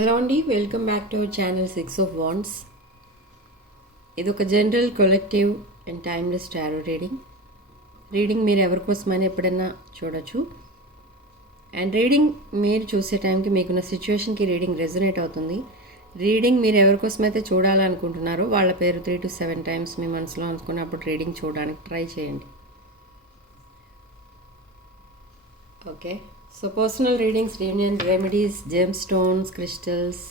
Hello అండి welcome back to our channel six of wands ఇది ఒక general collective and timeless tarot reading. Reading మీరు ఎవరి కోసమైనా ఎప్పుడైనా చూడొచ్చు. అండ్ రీడింగ్ మీరు చూసే టైంకి మీకున్న సిచ్యువేషన్కి రీడింగ్ రెజనేట్ అవుతుంది. రీడింగ్ మీరు ఎవరి కోసమైతే చూడాలనుకుంటున్నారో వాళ్ళ పేరు త్రీ టు సెవెన్ టైమ్స్ మీ మనసులో అనుకున్నప్పుడు రీడింగ్ చూడడానికి ట్రై చేయండి. Okay. So personal readings union remedies gem stones crystals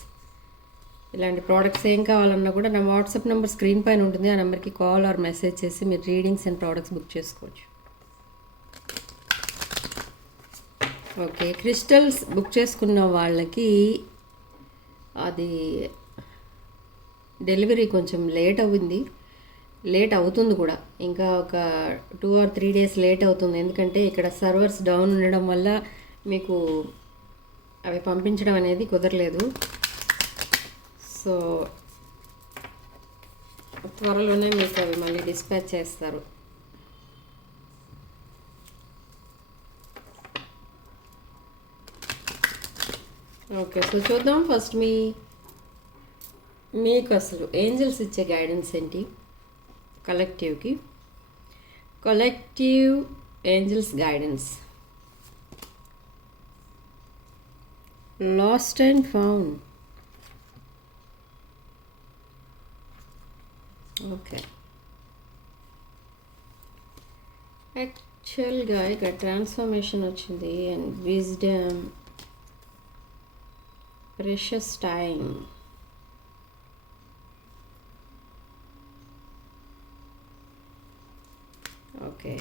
ఇలాంటి ప్రోడక్ట్స్ ఏం కావాలన్నా కూడా నా వాట్సాప్ నెంబర్ స్క్రీన్ పైన ఉంటుంది. ఆ నెంబర్కి కాల్ ఆర్ మెసేజ్ చేసి మీరు రీడింగ్స్ అండ్ ప్రోడక్ట్స్ బుక్ చేసుకోవచ్చు. ఓకే క్రిస్టల్స్ బుక్ చేసుకున్న వాళ్ళకి అది డెలివరీ కొంచెం లేట్ అవ్వింది లేట్ అవుతుంది కూడా. ఇంకా ఒక two or three days late అవుతుంది. ఎందుకంటే ఇక్కడ సర్వర్స్ డౌన్ ఉండడం వల్ల మీకు అవి పంపించడం అనేది కుదరలేదు. సో త్వరలోనే మీకు అవి మళ్ళీ డిస్పాచ్ చేస్తారు. ఓకే సో చూద్దాం ఫస్ట్ మీ మీకు అసలు ఏంజల్స్ ఇచ్చే గైడెన్స్ ఏంటి? కలెక్టివ్కి collective angels guidance lost and found okay యాక్చువల్గా ఇక్కడ ట్రాన్స్ఫర్మేషన్ వచ్చింది and wisdom precious time okay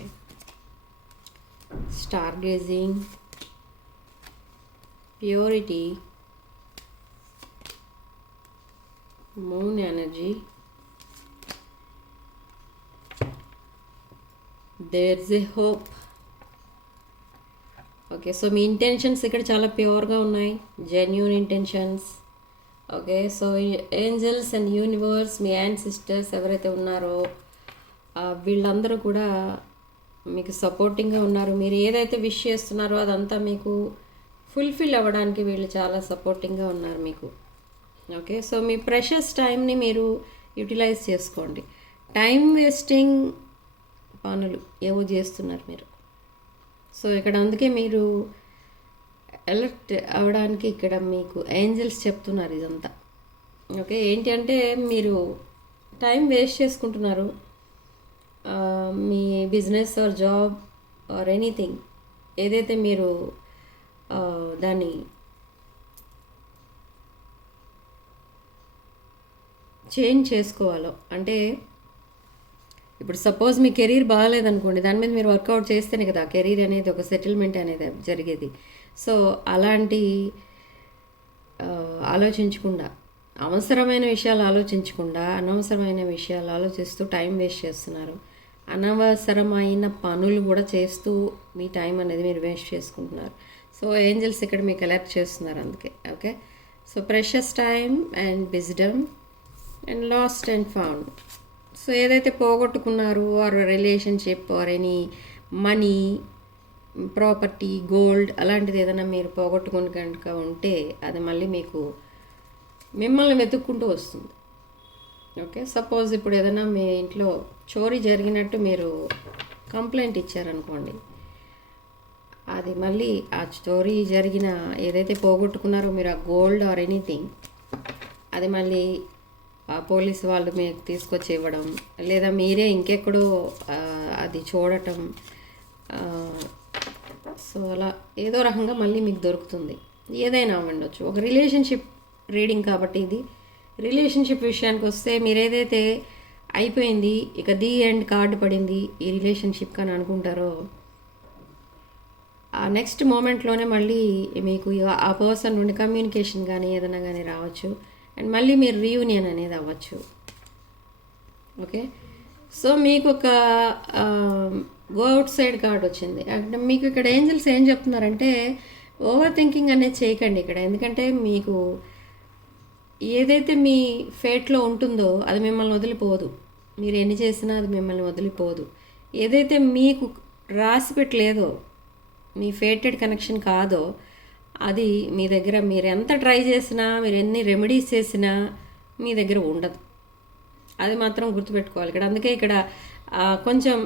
star gazing purity moon energy there's a hope. Okay so me intentions ఇక్కడ చాలా ప్యూర్గా ఉన్నాయి. Genuine intentions okay so angels and universe me and sisters ఎవరైతే ఉన్నారో వీళ్ళందరూ కూడా మీకు సపోర్టింగ్గా ఉన్నారు. మీరు ఏదైతే విష్ చేస్తున్నారో అదంతా మీకు ఫుల్ఫిల్ అవ్వడానికి వీళ్ళు చాలా సపోర్టింగ్గా ఉన్నారు మీకు. ఓకే? సో మీ ప్రెషస్ టైంని మీరు యూటిలైజ్ చేసుకోండి. టైం వేస్టింగ్ పనులు ఏవో చేస్తున్నారు మీరు. సో ఇక్కడ అందుకే మీరు అలర్ట్ అవ్వడానికి ఇక్కడ మీకు ఏంజల్స్ చెప్తున్నారు ఇదంతా. ఓకే? ఏంటి అంటే మీరు టైం వేస్ట్ చేసుకుంటున్నారు. మీ business or job or anything. ఏదైతే మీరు దాన్ని చేంజ్ చేసుకోవాలో. అంటే ఇప్పుడు సపోజ్ మీ కెరీర్ బాగాలేదనుకోండి దాని మీద మీరు వర్కౌట్ చేస్తేనే కదా కెరీర్ అనేది ఒక సెటిల్మెంట్ అనేది జరిగేది. సో అలాంటి ఆలోచించకుండా అవసరమైన విషయాలు ఆలోచించకుండా అనవసరమైన విషయాలు ఆలోచిస్తూ టైం వేస్ట్ చేస్తున్నారు. అనవసరమైన పనులు కూడా చేస్తూ మీ టైం అనేది మీరు వేస్ట్ చేసుకుంటున్నారు. సో ఏంజల్స్ ఇక్కడ మీకు అలర్ట్ చేస్తున్నారు అందుకే okay? So precious time and wisdom and lost and found. So ఏదైతే పోగొట్టుకున్నారు or relationship or any money property gold అలాంటిది ఏదైనా మీరు పోగొట్టుకుని కనుక ఉంటే అది మళ్ళీ మీకు మిమ్మల్ని వెతుక్కుంటూ వస్తుంది. ఓకే? సపోజ్ ఇప్పుడు ఏదైనా మీ ఇంట్లో చోరీ జరిగినట్టు మీరు కంప్లైంట్ ఇచ్చారనుకోండి అది మళ్ళీ ఆ స్టోరీ జరిగిన ఏదైతే పోగొట్టుకున్నారో మీరు ఆ గోల్డ్ ఆర్ ఎనీథింగ్ అది మళ్ళీ ఆ పోలీస్ వాళ్ళు మీకు తీసుకొచ్చి ఇవ్వడం లేదా మీరే ఇంకెక్కడో అది చూడటం సో అలా ఏదో రకంగా మళ్ళీ మీకు దొరుకుతుంది. ఏదైనా ఉండొచ్చు ఒక రిలేషన్షిప్ రీడింగ్ కాబట్టి ఇది. రిలేషన్షిప్ విషయానికి వస్తే మీరు ఏదైతే అయిపోయింది ఇక ది ఎండ్ కార్డు పడింది ఈ రిలేషన్షిప్ అని అనుకుంటారో నెక్స్ట్ మూమెంట్లోనే మళ్ళీ మీకు ఆ పర్సన్ నుండి కమ్యూనికేషన్ కానీ ఏదైనా కానీ రావచ్చు. అండ్ మళ్ళీ మీరు రీయూనియన్ అనేది అవ్వచ్చు. ఓకే సో మీకు ఒక గో అవుట్ సైడ్ కార్డ్ వచ్చింది. అంటే మీకు ఇక్కడ ఏంజల్స్ ఏం చెప్తున్నారంటే ఓవర్ థింకింగ్ అనేది చేయకండి ఇక్కడ. ఎందుకంటే మీకు ఏదైతే మీ ఫేట్లో ఉంటుందో అది మిమ్మల్ని వదిలిపోదు. మీరు ఎన్ని చేసినా అది మిమ్మల్ని వదిలిపోదు. ఏదైతే మీకు రాసి పెట్టలేదో మీ ఫేటెడ్ కనెక్షన్ కాదో అది మీ దగ్గర మీరు ఎంత ట్రై చేసినా మీరు ఎన్ని రెమెడీస్ చేసినా మీ దగ్గర ఉండదు. అది మాత్రం గుర్తుపెట్టుకోవాలి. ఇక్కడ అందుకే ఇక్కడ కొంచెం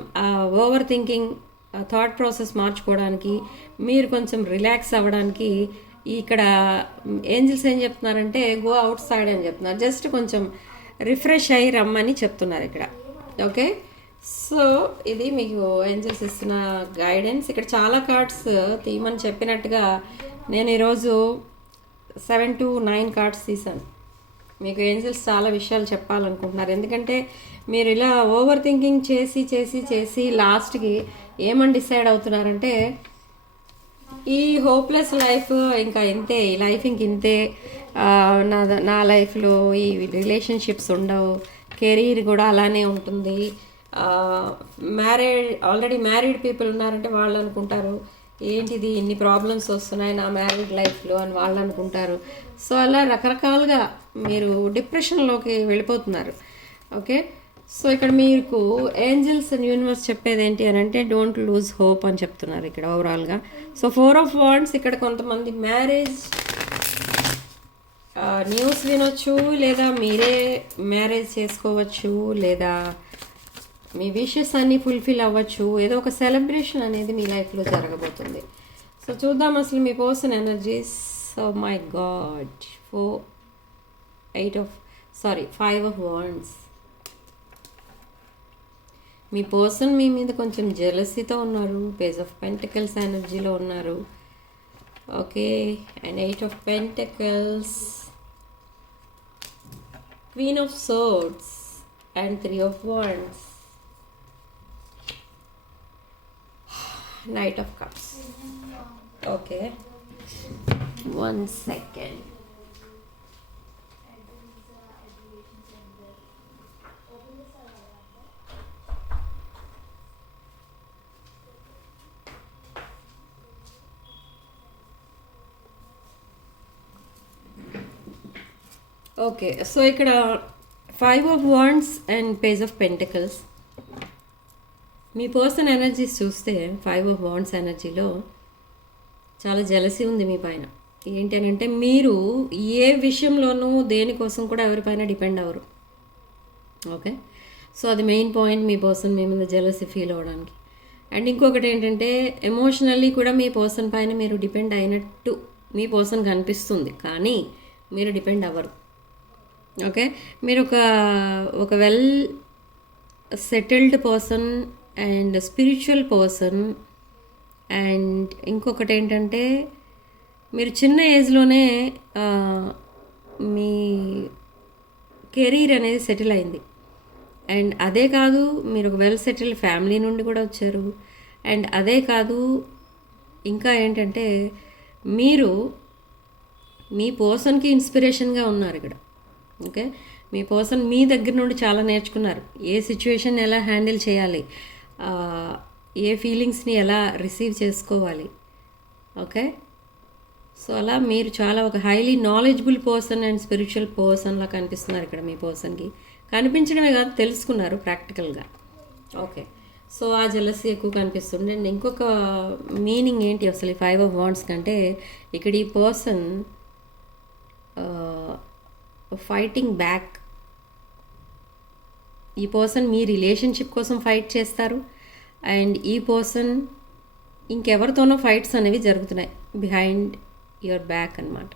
ఓవర్ థింకింగ్ థాట్ ప్రాసెస్ మార్చుకోవడానికి మీరు కొంచెం రిలాక్స్ అవ్వడానికి ఇక్కడ ఏంజిల్స్ ఏం చెప్తున్నారంటే గో అవుట్ సైడ్ అని చెప్తున్నారు. జస్ట్ కొంచెం రిఫ్రెష్ అయ్యి రమ్మని చెప్తున్నారు ఇక్కడ. ఓకే? సో ఇది మీకు ఏంజల్స్ ఇస్తున్న గైడెన్స్ ఇక్కడ చాలా కార్డ్స్ తీయమని చెప్పినట్టుగా నేను ఈరోజు సెవెన్ టు నైన్ కార్డ్స్ తీసాను మీకు ఏంజల్స్ చాలా విషయాలు చెప్పాలనుకుంటున్నారు. ఎందుకంటే మీరు ఇలా ఓవర్ థింకింగ్ చేసి చేసి చేసి లాస్ట్కి ఏమని డిసైడ్ అవుతున్నారంటే ఈ హోప్లెస్ లైఫ్ ఇంకా ఇంతే ఈ లైఫ్ ఇంక ఇంతే నా నా లైఫ్లో ఈ రిలేషన్షిప్స్ ఉండవు కెరీర్ కూడా అలానే ఉంటుంది మ్యారేడ్ ఆల్రెడీ మ్యారీడ్ పీపుల్ ఉన్నారంటే వాళ్ళు అనుకుంటారు ఏంటిది ఇన్ని ప్రాబ్లమ్స్ వస్తున్నాయి నా మ్యారీడ్ లైఫ్లో అని వాళ్ళు అనుకుంటారు. సో అలా రకరకాలుగా మీరు డిప్రెషన్లోకి వెళ్ళిపోతున్నారు. ఓకే సో ఇక్కడ మీకు ఏంజల్స్ అండ్ యూనివర్స్ చెప్పేది ఏంటి అని అంటే డోంట్ లూజ్ హోప్ అని చెప్తున్నారు ఇక్కడ ఓవరాల్గా సో ఫోర్ ఆఫ్ వాండ్స్ ఇక్కడ కొంతమంది మ్యారేజ్ న్యూస్ వినొచ్చు లేదా మీరే మ్యారేజ్ చేసుకోవచ్చు లేదా మీ విషెస్ అన్నీ ఫుల్ఫిల్ అవ్వచ్చు. ఏదో ఒక సెలబ్రేషన్ అనేది మీ లైఫ్లో జరగబోతుంది. సో చూద్దాం అసలు మీ person energies so my god four eight of sorry five of swords me person మీ మీద కొంచెం జెలసీతో ఉన్నారు. పేజ్ ఆఫ్ పెంటకల్స్ ఎనర్జీలో ఉన్నారు. Okay and eight of pentacles queen of swords and three of swords knight of cups okay one second okay so ఇక్కడ five of wands and page of pentacles మీ person energies చూస్తే five of wands ఎనర్జీలో చాలా jealousy ఉంది మీ పైన. ఏంటి అని అంటే మీరు ఏ విషయంలోనూ దేనికోసం కూడా ఎవరిపైన డిపెండ్ అవ్వరు. ఓకే? సో అది మెయిన్ పాయింట్ మీ పర్సన్ మీ మీద జలసి ఫీల్ అవ్వడానికి. అండ్ ఇంకొకటి ఏంటంటే ఎమోషనల్లీ కూడా మీ పర్సన్ పైన మీరు డిపెండ్ అయినట్టు మీ పర్సన్ కనిపిస్తుంది. కానీ మీరు డిపెండ్ అవ్వరు. ఓకే? మీరు ఒక ఒక well settled person and spiritual person. And ఇంకొకటి ఏంటంటే మీరు చిన్న ఏజ్లోనే మీ కెరీర్ అనేది సెటిల్ అయింది. అండ్ అదే కాదు మీరు ఒక వెల్ సెటిల్ ఫ్యామిలీ నుండి కూడా వచ్చారు. అండ్ అదే కాదు ఇంకా ఏంటంటే మీరు మీ పర్సన్కి ఇన్స్పిరేషన్గా ఉన్నారు ఇక్కడ. ఓకే? మీ పర్సన్ మీ దగ్గర నుండి చాలా నేర్చుకున్నారు. ఏ సిచ్యువేషన్ ఎలా హ్యాండిల్ చేయాలి? ఏ ఫీలింగ్స్ని ఎలా రిసీవ్ చేసుకోవాలి? ఓకే సో అలా మీరు చాలా ఒక highly knowledgeable person and spiritual పర్సన్లా కనిపిస్తున్నారు ఇక్కడ మీ పర్సన్కి కనిపించడమే కాదు తెలుసుకున్నారు ప్రాక్టికల్గా ఓకే సో ఆ జలసి ఎక్కువ కనిపిస్తుంది అండ్ ఇంకొక మీనింగ్ ఏంటి అసలు ఈ ఫైవ్ ఆఫ్ వాండ్స్ కంటే? ఇక్కడ ఈ పర్సన్ ఫైటింగ్ బ్యాక్ ఈ పర్సన్ మీ రిలేషన్షిప్ కోసం ఫైట్ చేస్తారు. అండ్ ఈ పర్సన్ ఇంకెవరితోనో ఫైట్స్ అనేవి జరుగుతున్నాయి. బిహైండ్ యువర్ బ్యాక్ అన్నమాట.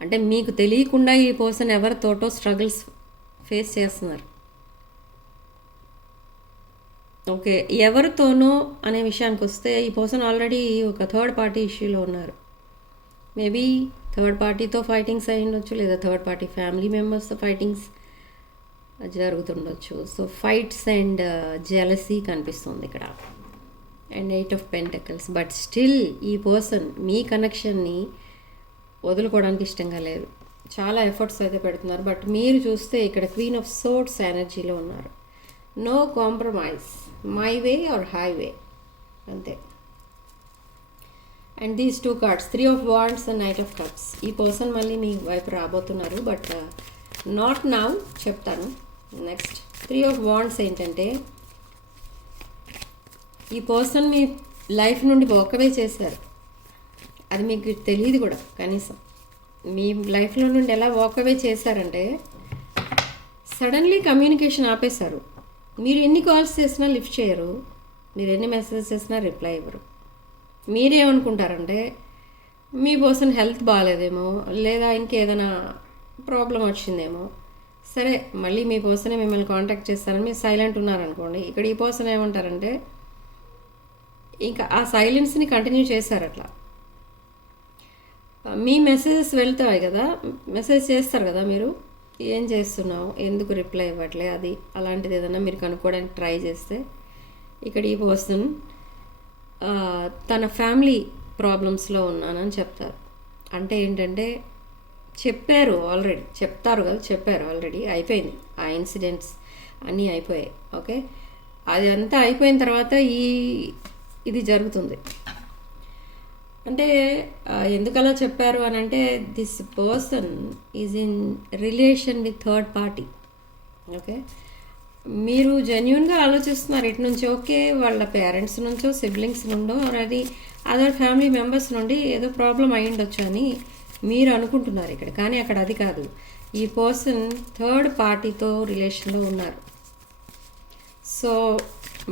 అంటే మీకు తెలియకుండా ఈ పర్సన్ ఎవరితోటో స్ట్రగుల్స్ ఫేస్ చేస్తున్నారు. ఓకే ఎవరితోనో అనే విషయానికి వస్తే ఈ పర్సన్ ఆల్రెడీ ఒక థర్డ్ పార్టీ ఇష్యూలో ఉన్నారు. మేబీ థర్డ్ పార్టీతో ఫైటింగ్స్ అయి ఉండొచ్చు లేదా థర్డ్ పార్టీ ఫ్యామిలీ మెంబర్స్తో ఫైటింగ్స్ జరుగుతుండొచ్చు. సో ఫైట్స్ అండ్ జెలసీ కనిపిస్తుంది ఇక్కడ. And eight of pentacles but still ఈ పర్సన్ మీ కనెక్షన్ని వదులుకోవడానికి ఇష్టంగా లేదు చాలా ఎఫర్ట్స్ అయితే పెడుతున్నారు. బట్ మీరు చూస్తే ఇక్కడ క్వీన్ ఆఫ్ సోట్స్ ఎనర్జీలో ఉన్నారు. No compromise my way or highway అంతే. And these two cards three of wands and knight of cups ఈ పర్సన్ మళ్ళీ మీ వైపు రాబోతున్నారు. బట్ నాట్ నౌ చెప్తాను. నెక్స్ట్ త్రీ ఆఫ్ వాండ్స్ ఏంటంటే ఈ పర్సన్ మీ లైఫ్ నుండి వాకవే చేశారు. అది మీకు తెలియదు కూడా కనీసం. మీ లైఫ్లో నుండి ఎలా వాకవే చేశారంటే సడన్లీ కమ్యూనికేషన్ ఆపేశారు. మీరు ఎన్ని కాల్స్ చేసినా లిఫ్ట్ చేయరు మీరు ఎన్ని మెసేజెస్ చేసినా రిప్లై ఇవ్వరు. మీరేమనుకుంటారంటే మీ పర్సన్ హెల్త్ బాగాలేదేమో లేదా ఇంకేదైనా ప్రాబ్లం వచ్చిందేమో సరే మళ్ళీ మీ పర్సనే మిమ్మల్ని కాంటాక్ట్ చేస్తారని మీరు సైలెంట్ ఉన్నారనుకోండి. ఇక్కడ ఈ పర్సన్ ఏమంటారంటే ఇంకా ఆ సైలెన్స్ని కంటిన్యూ చేశారు అట్లా. మీ మెసేజెస్ వెళ్తాయి కదా మెసేజ్ చేస్తారు కదా మీరు ఏం చేస్తున్నావు? ఎందుకు రిప్లై ఇవ్వట్లే? అది అలాంటిది ఏదైనా మీరు కనుక్కోవడానికి ట్రై చేస్తే. ఇక్కడ ఈ పర్సన్ తన ఫ్యామిలీ ప్రాబ్లమ్స్లో ఉన్నానని చెప్తారు. అంటే ఏంటంటే చెప్పారు ఆల్రెడీ చెప్తారు కదా చెప్పారు ఆల్రెడీ అయిపోయింది. ఆ ఇన్సిడెంట్స్ అన్నీ అయిపోయాయి. ఓకే అది అంతా అయిపోయిన తర్వాత ఈ ఇది జరుగుతుంది. అంటే ఎందుకలా చెప్పారు అని అంటే this person is in relation with third party okay మీరు జెన్యున్గా ఆలోచిస్తున్నారు ఇటు నుంచి. ఓకే వాళ్ళ పేరెంట్స్ నుంచో సిబ్లింగ్స్ నుండో అది అదర్ ఫ్యామిలీ మెంబర్స్ నుండి ఏదో ప్రాబ్లం అయి ఉండొచ్చు అని మీరు అనుకుంటున్నారు ఇక్కడ కానీ అక్కడ అది కాదు. ఈ పర్సన్ థర్డ్ పార్టీతో రిలేషన్లో ఉన్నారు. సో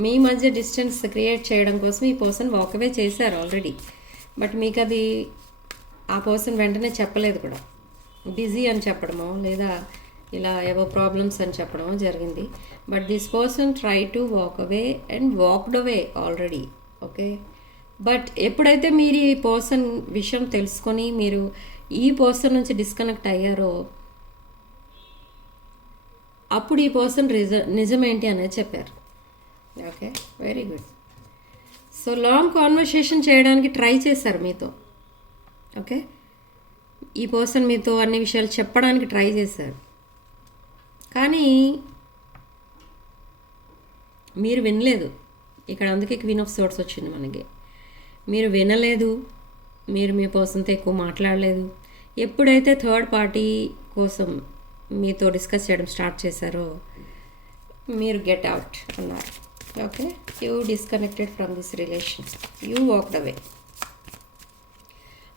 మీ మధ్య డిస్టెన్స్ క్రియేట్ చేయడం కోసం ఈ పర్సన్ వాకవే చేశారు ఆల్రెడీ బట్ మీకు అది ఆ పర్సన్ వెంటనే చెప్పలేదు కూడా. బిజీ అని చెప్పడమో లేదా ఇలా ఏవో ప్రాబ్లమ్స్ అని చెప్పడమో జరిగింది. But this person try to walk away and walked away already okay but ఎప్పుడైతే మీరు ఈ పర్సన్ విషయం తెలుసుకొని మీరు ఈ పర్సన్ నుంచి డిస్కనెక్ట్ అయ్యారో అప్పుడు ఈ పర్సన్ రిజ నిజమేంటి అనేది చెప్పారు. Okay very good so long conversation చేయడానికి ట్రై చేశారు మీతో. ఓకే ఈ పర్సన్ మీతో అన్ని విషయాలు చెప్పడానికి ట్రై చేశారు. కానీ మీరు వినలేదు. ఇక్కడ అందుకే క్వీన్ ఆఫ్ సోర్ట్స్ వచ్చింది మనకి. మీరు వినలేదు మీరు మీ పర్సన్తో ఎక్కువ మాట్లాడలేదు. ఎప్పుడైతే థర్డ్ పార్టీ కోసం మీతో డిస్కస్ చేయడం స్టార్ట్ చేశారో మీరు గెట్ అవుట్ అన్నారు. Okay? You disconnected from this relation. You walked away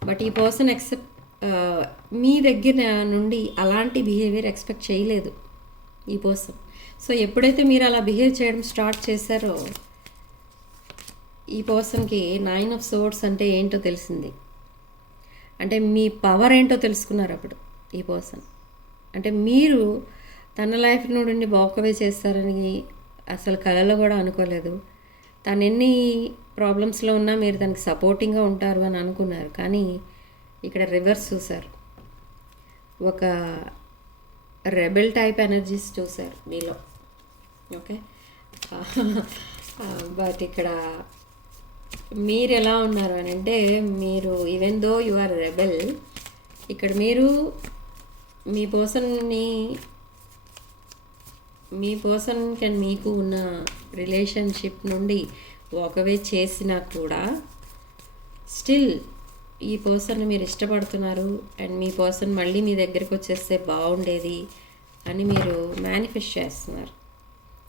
but ఈ పర్సన్ ఎక్సెప్ట్ మీ దగ్గర నుండి అలాంటి బిహేవియర్ ఎక్స్పెక్ట్ చేయలేదు ఈ పర్సన్. సో ఎప్పుడైతే మీరు అలా బిహేవ్ చేయడం స్టార్ట్ చేశారో ఈ పర్సన్కి నైన్ ఆఫ్ సోర్స్ అంటే ఏంటో తెలిసింది. అంటే మీ పవర్ ఏంటో తెలుసుకున్నారు అప్పుడు ఈ పర్సన్ అంటే మీరు తన లైఫ్ నుండి వాకవే చేస్తారని అసలు కలలో కూడా అనుకోలేదు. తను ఎన్ని ప్రాబ్లమ్స్లో ఉన్నా మీరు దానికి సపోర్టింగ్గా ఉంటారు అని అనుకున్నారు. కానీ ఇక్కడ రివర్స్ చూసారు ఒక రెబెల్ టైప్ ఎనర్జీస్ చూసారు మీలో. ఓకే బట్ ఇక్కడ మీరు ఎలా ఉన్నారు అని అంటే మీరు even though you are rebel ఇక్కడ మీరు మీ పర్సన్ని మీ పర్సన్ కెన్ మీకు ఉన్న రిలేషన్షిప్ నుండి వాకవే చేసినా కూడా స్టిల్ ఈ పర్సన్ని మీరు ఇష్టపడుతున్నారు అండ్ మీ పర్సన్ మళ్ళీ మీ దగ్గరికి వచ్చేస్తే బాగుండేది అని మీరు మేనిఫెస్ట్ చేస్తున్నారు.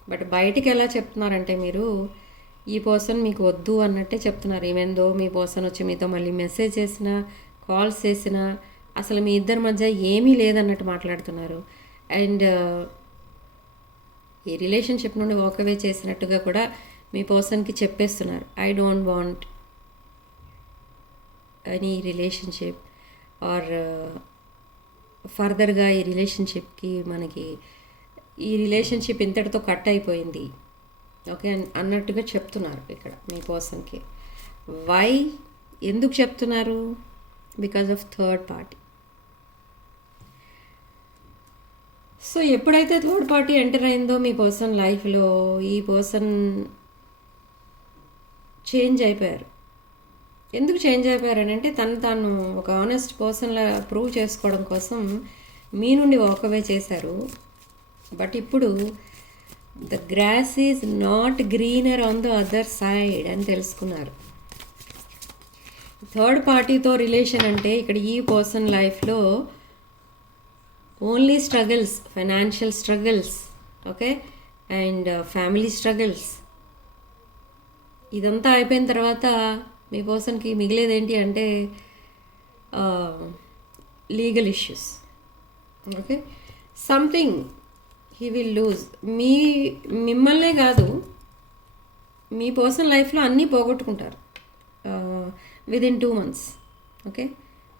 బట్ బయటికి ఎలా చెప్తున్నారంటే మీరు ఈ పర్సన్ మీకు వద్దు అన్నట్టే చెప్తున్నారు. ఈవెందో మీ పర్సన్ వచ్చి మీతో మళ్ళీ మెసేజ్ చేసినా కాల్స్ చేసినా అసలు మీ ఇద్దరి మధ్య ఏమీ లేదన్నట్టు మాట్లాడుతున్నారు. అండ్ uh, ఈ రిలేషన్షిప్ నుండి వాకవే చేసినట్టుగా కూడా మీ పర్సన్కి చెప్పేస్తున్నారు. I don't want any relationship or ఫర్దర్గా ఈ రిలేషన్షిప్కి మనకి ఈ రిలేషన్షిప్ ఇంతటితో కట్ అయిపోయింది. ఓకే అన్నట్టుగా చెప్తున్నారు ఇక్కడ మీ పర్సన్కి. వై ఎందుకు చెప్తున్నారు? Because of third party so ఎప్పుడైతే థర్డ్ పార్టీ ఎంటర్ అయిందో మీ పర్సన్ లైఫ్లో ఈ పర్సన్ చేంజ్ అయిపోయారు. ఎందుకు చేంజ్ అయిపోయారు అని అంటే తను తాను ఒక ఆనెస్ట్ పర్సన్లా ప్రూవ్ చేసుకోవడం కోసం మీ నుండి వాకవే చేశారు. బట్ ఇప్పుడు the grass is not greener on the other side అని తెలుసుకున్నారు. థర్డ్ పార్టీతో రిలేషన్ అంటే ఇక్కడ ఈ పర్సన్ లైఫ్లో only struggles financial struggles okay and family struggles ఇదంతా అయిపోయిన తర్వాత మీ పర్సన్కి మిగిలేది ఏంటి అంటే legal issues okay something he will lose మీ మిమ్మల్నే కాదు మీ పర్సనల్ లైఫ్లో అన్నీ పోగొట్టుకుంటారు. Within two months okay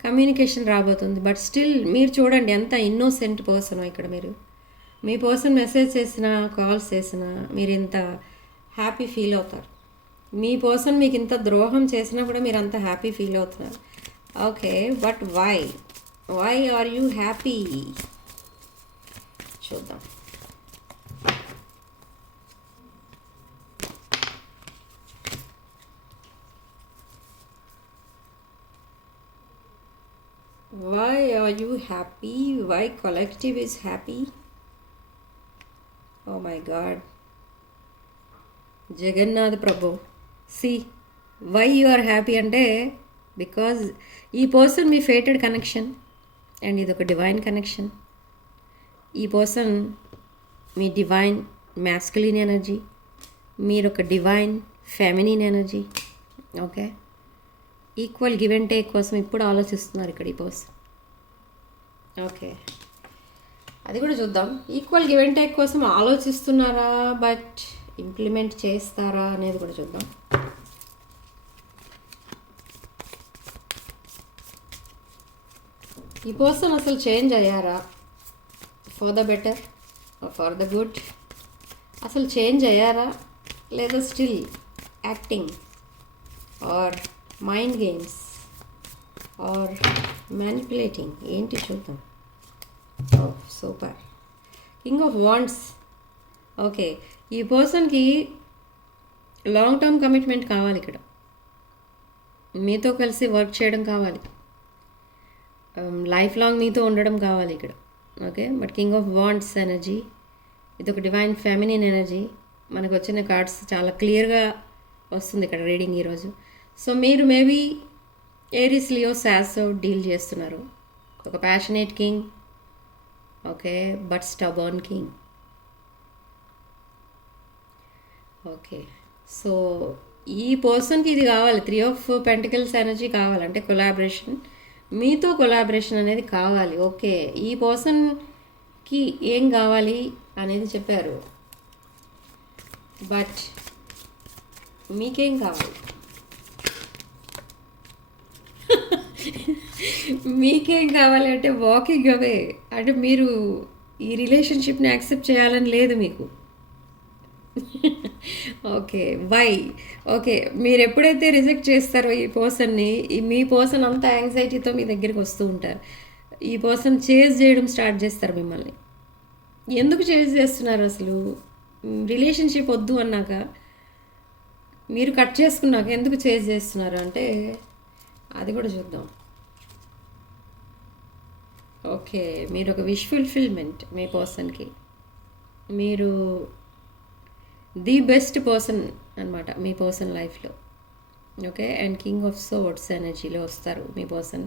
communication రాబోతుంది. బట్ స్టిల్ మీరు చూడండి ఎంత ఇన్నోసెంట్ పర్సన్ ఇక్కడ మీరు. మీ పర్సన్ మెసేజ్ చేసినా కాల్స్ చేసినా మీరు ఇంత హ్యాపీ ఫీల్ అవుతారు. మీ పర్సన్ మీకు ఇంత ద్రోహం చేసినా కూడా మీరు అంత హ్యాపీ ఫీల్ అవుతున్నారు. Okay but why why are you happy చూద్దాం Why are you happy? Why collective is happy? Oh my god. Jagannath Prabhu see why you are happy అంటే బికాజ్ ఈ పర్సన్ మీ ఫేటెడ్ కనెక్షన్ అండ్ ఇది ఒక divine connection ఈ person మీ divine masculine energy మీరు ఒక divine feminine energy okay equal give and take కోసం ఇప్పుడు ఆలోచిస్తున్నారు ఇక్కడ ఈ పర్సన్ ఓకే. అది కూడా చూద్దాం. ఈక్వల్ గివ్ అండ్ టేక్ కోసం ఆలోచిస్తున్నారా? బట్ ఇంప్లిమెంట్ చేస్తారా అనేది కూడా చూద్దాం. ఈ పర్సన్ అసలు చేంజ్ అయ్యారా? For the better for the good అసలు చేంజ్ అయ్యారా? లేదా still acting or mind games or manipulating ఏంటి చూద్దాం. ఓ super. King of wands okay. ఈ పర్సన్కి లాంగ్ టర్మ్ కమిట్మెంట్ కావాలి ఇక్కడ. మీతో కలిసి వర్క్ చేయడం కావాలి. Um, లైఫ్ లాంగ్ మీతో ఉండడం కావాలి ఇక్కడ. Okay. But king of wands energy ఇది ఒక డివైన్ ఫెమినిన్ ఎనర్జీ మనకు వచ్చిన కార్డ్స్ చాలా క్లియర్గా వస్తుంది ఇక్కడ రీడింగ్ ఈరోజు సో మీరు మేబీ ఏరిస్ లియో శాస్ డీల్ చేస్తున్నారు. ఒక passionate king okay but stubborn king okay so ఈ పర్సన్కి ఇది కావాలి. త్రీ ఆఫ్ పెంటికల్స్ ఎనర్జీ కావాలంటే కొలాబరేషన్ మీతో కొలాబరేషన్ అనేది కావాలి. ఓకే ఈ పర్సన్కి ఏం కావాలి అనేది చెప్పారు. బట్ మీకేం కావాలి? మీకేం కావాలి అంటే వాకింగ్ అవే అంటే మీరు ఈ రిలేషన్షిప్ని యాక్సెప్ట్ చేయాలని లేదు మీకు. ఓకే వై ఓకే మీరు ఎప్పుడైతే రిజెక్ట్ చేస్తారో ఈ పర్సన్ని ఈ మీ పర్సన్ అంతా యాంగ్జైటీతో మీ దగ్గరికి వస్తూ ఉంటారు. ఈ పర్సన్ చేజ్ చేయడం స్టార్ట్ చేస్తారు మిమ్మల్ని. ఎందుకు చేజ్ చేస్తున్నారు అసలు? రిలేషన్షిప్ వద్దు అన్నాక మీరు కట్ చేసుకున్నాక ఎందుకు చేజ్ చేస్తున్నారు? అంటే అది కూడా చూద్దాం. ఓకే మీరు ఒక విష్ ఫుల్ఫిల్మెంట్ మీ పర్సన్కి. మీరు ది బెస్ట్ పర్సన్ అనమాట మీ పర్సన్ లైఫ్లో. Okay and king of swords ఎనర్జీలో వస్తారు మీ పర్సన్.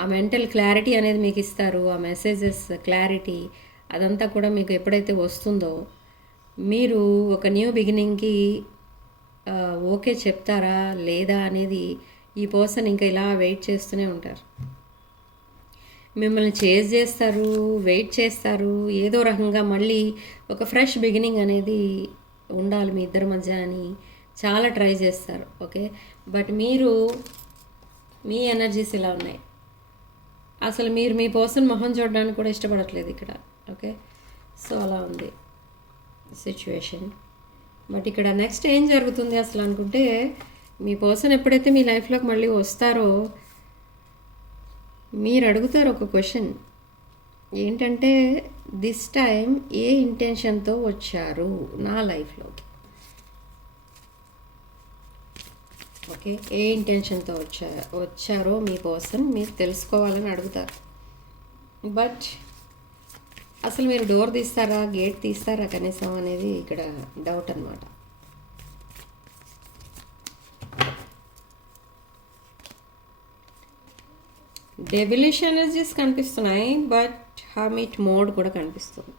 ఆ మెంటల్ క్లారిటీ అనేది మీకు ఇస్తారు ఆ మెసేజెస్ క్లారిటీ అదంతా కూడా మీకు ఎప్పుడైతే వస్తుందో మీరు ఒక న్యూ బిగినింగ్కి ఓకే చెప్తారా లేదా అనేది ఈ పర్సన్ ఇంకా ఇలా వెయిట్ చేస్తూనే ఉంటారు. మిమ్మల్ని చేజ్ చేస్తారు వెయిట్ చేస్తారు ఏదో రకంగా మళ్ళీ ఒక ఫ్రెష్ బిగినింగ్ అనేది ఉండాలి మీ ఇద్దరి మధ్య అని చాలా ట్రై చేస్తారు ఓకే? బట్ మీరు మీ ఎనర్జీస్ ఇలా ఉన్నాయి. అసలు మీరు మీ పర్సన్ మొహం చూడడానికి కూడా ఇష్టపడట్లేదు ఇక్కడ ఓకే? సో అలా ఉంది సిచ్యువేషన్. బట్ ఇక్కడ నెక్స్ట్ ఏం జరుగుతుంది అసలు అనుకుంటే మీ పర్సన్ ఎప్పుడైతే మీ లైఫ్లోకి మళ్ళీ వస్తారో మీరు అడుగుతారు ఒక క్వశ్చన్. ఏంటంటే దిస్ టైం ఏ ఇంటెన్షన్తో వచ్చారు నా లైఫ్లోకి? ఓకే ఏ ఇంటెన్షన్తో వచ్చా వచ్చారో మీ పర్సన్ మీరు తెలుసుకోవాలని అడుగుతారు. బట్ అసలు మీరు డోర్ తీస్తారా గేట్ తీస్తారా కనీసం అనేది ఇక్కడ డౌట్ అనమాట డెవిలిష్ ఎనర్జీస్ కనిపిస్తున్నాయి బట్ హామిట్ మోడ్ కూడా కనిపిస్తుంది.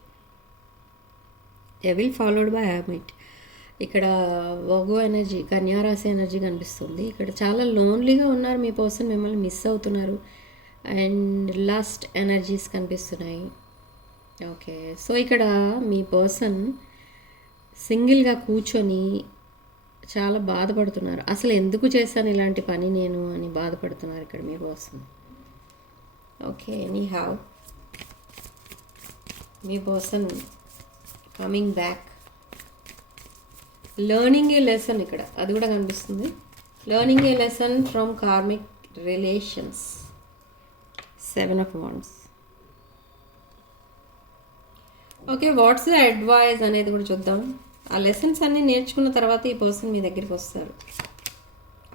డెవిల్ ఫాలోడ్ బై హ్యామిట్ ఇక్కడ వగో ఎనర్జీ కన్యారాశి ఎనర్జీ కనిపిస్తుంది. ఇక్కడ చాలా లోన్లీగా ఉన్నారు మీ పర్సన్ మిమ్మల్ని మిస్ అవుతున్నారు. అండ్ లాస్ట్ ఎనర్జీస్ కనిపిస్తున్నాయి. ఓకే సో ఇక్కడ మీ పర్సన్ సింగిల్గా కూర్చొని చాలా బాధపడుతున్నారు. అసలు ఎందుకు చేశాను ఇలాంటి పని నేను అని బాధపడుతున్నారు ఇక్కడ మీ person. Okay any have me person coming back learning a lesson ఇక్కడ. అది కూడా కనిపిస్తుంది. Learning a lesson from karmic relations seven of wands okay what's the advice అనేది కూడా చూద్దాం. ఆ లెసన్స్ అన్నీ నేర్చుకున్న తర్వాత ఈ పర్సన్ మీ దగ్గరికి వస్తారు.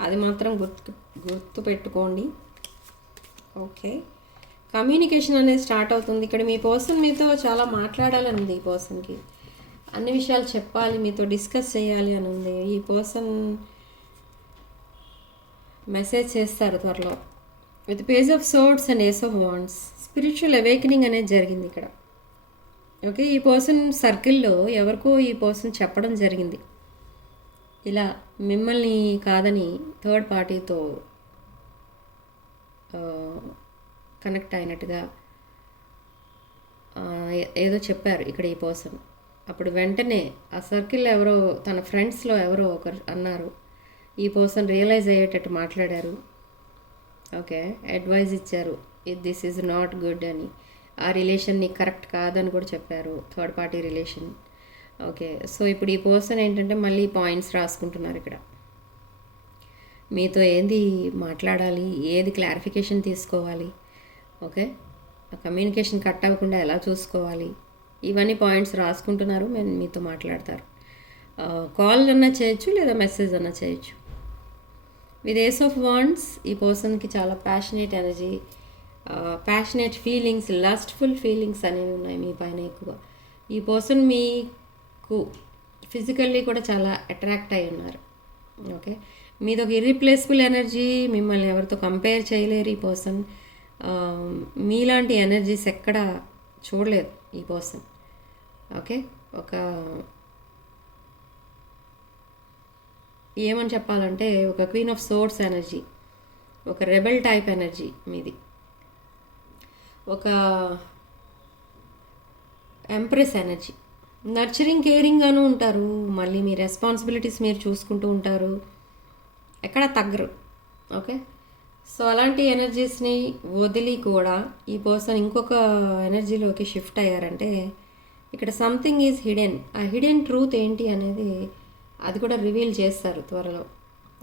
అది మాత్రం గుర్తు గుర్తు పెట్టుకోండి ఓకే కమ్యూనికేషన్ అనేది స్టార్ట్ అవుతుంది. ఇక్కడ మీ పర్సన్ మీతో చాలా మాట్లాడాలని ఉంది ఈ పర్సన్కి. అన్ని విషయాలు చెప్పాలి మీతో డిస్కస్ చేయాలి అని ఉంది ఈ పర్సన్ మెసేజ్ చేస్తారు త్వరలో. With page of swords and ace of wands. Spiritual awakening అనేది జరిగింది ఇక్కడ. ఓకే? ఈ పర్సన్ సర్కిల్లో ఎవరికో ఈ పర్సన్ చెప్పడం జరిగింది. ఇలా మిమ్మల్ని కాదని థర్డ్ పార్టీతో కనెక్ట్ అయినట్టుగా ఏదో చెప్పారు ఇక్కడ ఈ పర్సన్. అప్పుడు వెంటనే ఆ సర్కిల్ ఎవరో తన ఫ్రెండ్స్లో ఎవరో ఒకరు అన్నారు. ఈ పర్సన్ రియలైజ్ అయ్యేటట్టు మాట్లాడారు. ఓకే అడ్వైజ్ ఇచ్చారు. దిస్ ఈజ్ నాట్ గుడ్ అని. ఆ రిలేషన్ నీకు కరెక్ట్ కాదని కూడా చెప్పారు third party relation. Okay so ఇప్పుడు ఈ పర్సన్ ఏంటంటే మళ్ళీ పాయింట్స్ రాసుకుంటున్నారు ఇక్కడ. మీతో ఏంది మాట్లాడాలి? ఏది క్లారిఫికేషన్ తీసుకోవాలి? ఓకే? ఆ కమ్యూనికేషన్ కట్ అవ్వకుండా ఎలా చూసుకోవాలి? ఇవన్నీ పాయింట్స్ రాసుకుంటున్నారు మేము మీతో మాట్లాడతారు. కాల్ అన్నా చేయొచ్చు లేదా మెసేజ్ అన్నా చేయొచ్చు. విత్ ఏస్ ఆఫ్ వాండ్స్ ఈ పర్సన్కి చాలా passionate energy passionate feelings lustful feelings అనేవి ఉన్నాయి మీ పైన ఎక్కువ ఈ పర్సన్ మీకు ఫిజికల్లీ కూడా చాలా అట్రాక్ట్ అయి ఉన్నారు. ఓకే? మీది ఒక ఇర్రిప్లేసబుల్ ఎనర్జీ మిమ్మల్ని ఎవరితో కంపేర్ చేయలేరు ఈ పర్సన్. మీలాంటి ఎనర్జీస్ ఎక్కడ చూడలేదు ఈ పర్సన్ ఓకే ఒక ఏమని చెప్పాలంటే ఒక క్వీన్ ఆఫ్ సోర్స్ ఎనర్జీ ఒక రెబెల్ టైప్ ఎనర్జీ మీది. ఒక ఎంప్రెస్ ఎనర్జీ నర్చరింగ్ కేరింగ్గాను ఉంటారు. మళ్ళీ మీ రెస్పాన్సిబిలిటీస్ మీరు చూసుకుంటూ ఉంటారు. ఎక్కడ తగ్గరు. ఓకే సో అలాంటి ఎనర్జీస్ని వదిలి కూడా ఈ పర్సన్ ఇంకొక ఎనర్జీలోకి షిఫ్ట్ అయ్యారంటే ఇక్కడ సంథింగ్ ఈజ్ హిడెన్. ఆ హిడెన్ ట్రూత్ ఏంటి అనేది అది కూడా రివీల్ చేస్తారు త్వరలో.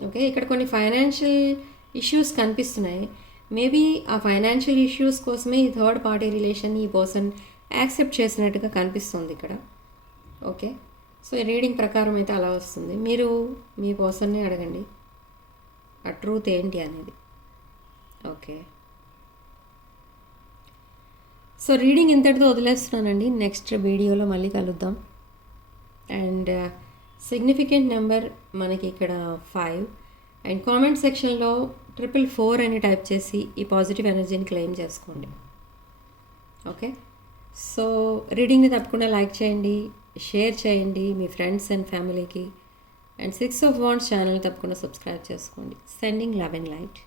ఓకే? ఇక్కడ కొన్ని ఫైనాన్షియల్ ఇష్యూస్ కనిపిస్తున్నాయి. మేబీ ఆ ఫైనాన్షియల్ ఇష్యూస్ కోసమే ఈ థర్డ్ పార్టీ రిలేషన్ ఈ పర్సన్ యాక్సెప్ట్ చేసినట్టుగా కనిపిస్తుంది ఇక్కడ. ఓకే? సో ఈ రీడింగ్ ప్రకారం అయితే అలా వస్తుంది. మీరు మీ పర్సన్నే అడగండి. ఆ ట్రూత్ ఏంటి అనేది. ఓకే. సో రీడింగ్ ఇంతటితో వదిలేస్తున్నానండి. నెక్స్ట్ వీడియోలో మళ్ళీ కలుద్దాం. అండ్ uh, సిగ్నిఫికెంట్ నెంబర్ మనకి ఇక్కడ ఫైవ్ అండ్ కామెంట్ సెక్షన్లో ట్రిపుల్ ఫోర్ అని టైప్ చేసి ఈ పాజిటివ్ ఎనర్జీని క్లెయిమ్ చేసుకోండి. ఓకే? సో రీడింగ్ని తప్పకుండా లైక్ చేయండి షేర్ చేయండి మీ ఫ్రెండ్స్ అండ్ ఫ్యామిలీకి and six of wands channel తప్పకుండా సబ్స్క్రైబ్ చేసుకోండి. Sending love and light